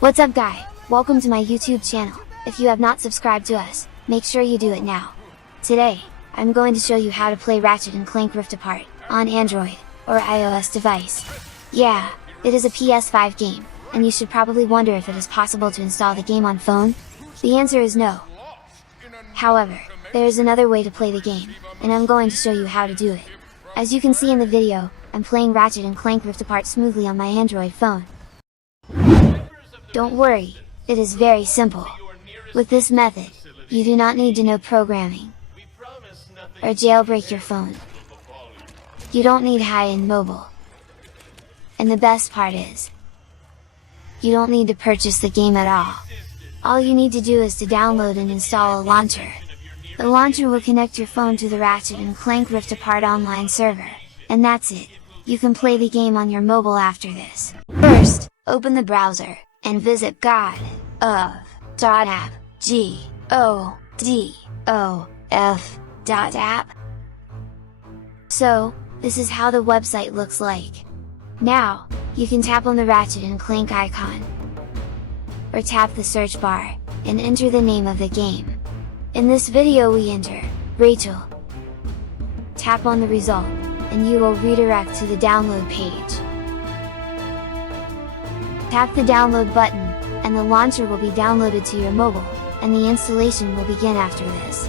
What's up guy, welcome to my YouTube channel. If you have not subscribed to us, make sure you do it now. Today, I'm going to show you how to play Ratchet and Clank Rift Apart, on Android, or iOS device. Yeah, it is a PS5 game, and you should probably wonder if it is possible to install the game on phone? The answer is no. However, there is another way to play the game, and I'm going to show you how to do it. As you can see in the video, I'm playing Ratchet and Clank Rift Apart smoothly on my Android phone. Don't worry, it is very simple. With this method, you do not need to know programming, or jailbreak your phone. You don't need high-end mobile. And the best part is, you don't need to purchase the game at all. All you need to do is to download and install a launcher. The launcher will connect your phone to the Ratchet and Clank Rift Apart online server, and that's it. You can play the game on your mobile after this. First, open the browser, and visit god.app, GODOF.app. So, this is how the website looks like. Now, you can tap on the Ratchet and Clank icon, or tap the search bar, and enter the name of the game. In this video we enter, Rachel. Tap on the result, and you will redirect to the download page. Tap the download button, and the launcher will be downloaded to your mobile, and the installation will begin after this.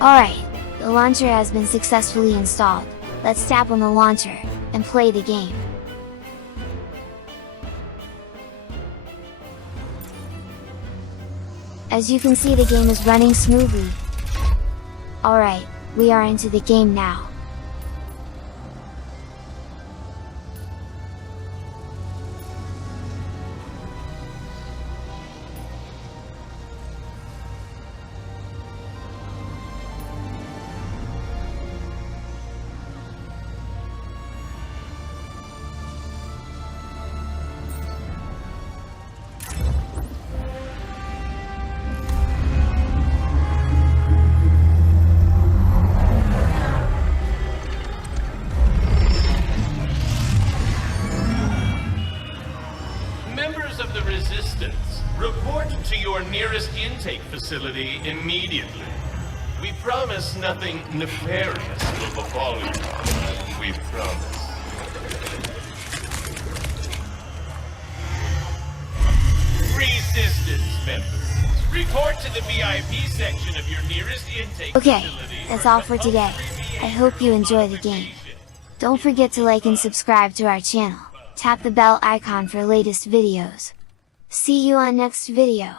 Alright, the launcher has been successfully installed. Let's tap on the launcher, and play the game. As you can see, the game is running smoothly. Alright, we are into the game now. Of the Resistance, report to your nearest intake facility immediately. We promise nothing nefarious will befall you. We promise. Resistance members, report to the VIP section of your nearest intake facility. Okay, that's all for today. I hope you enjoy the game. Don't forget to like and subscribe to our channel. Tap the bell icon for latest videos. See you on next video.